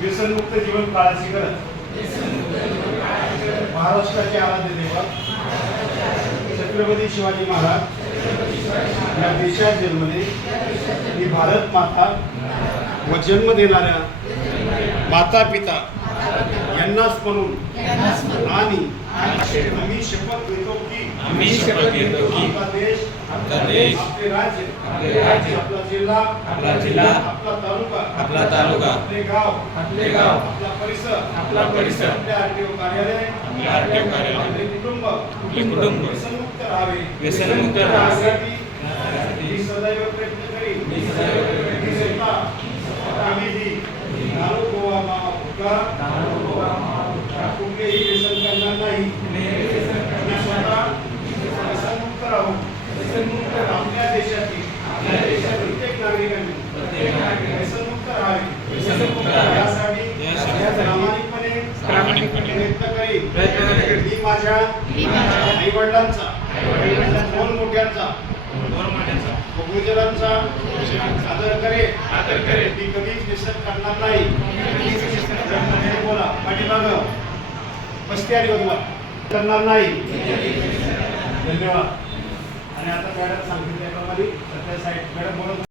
व्यसनमुक्त जीवन काळाची गरज, महाराष्ट्राचे आराध्य दैवत छत्रपती शिवाजी महाराज या देशात जन्मले, ही भारत माता व जन्म देणाऱ्या माता पिता यांनाच म्हणून आणि आम्ही शपथ घेतो की आपला देश, आपले राज्य, आपला जिल्हा, आपला तालुका, आपले गाव, आपला परिसर, आपले आरटीओ कार्यालय, आपले कुटुंब व्यसनमुक्त राहण्यासाठी मी सदैव प्रयत्न करीन। दारू गोवा माफका कुठलेही व्यसन करणार नाही। मी स्वतः व्यसनमुक्त राहू। आपल्या देशातील प्रत्येक नागरिकांनी व्यसनमुक्त राहावे यासाठी प्रामाणिकपणे प्रयत्न करीन। मी माझ्या आई वडिलांचा, दोन मोठ्यांचा, गुरुजनांचा आदर करेन। मी कधीच व्यसन करणार नाही। बोला पाठीमाग मस्ती आणि बदला करणार नाही। धन्यवाद। आणि आता मॅडम सांगितल्याप्रमाणे सध्या साईड मॅडम बोलत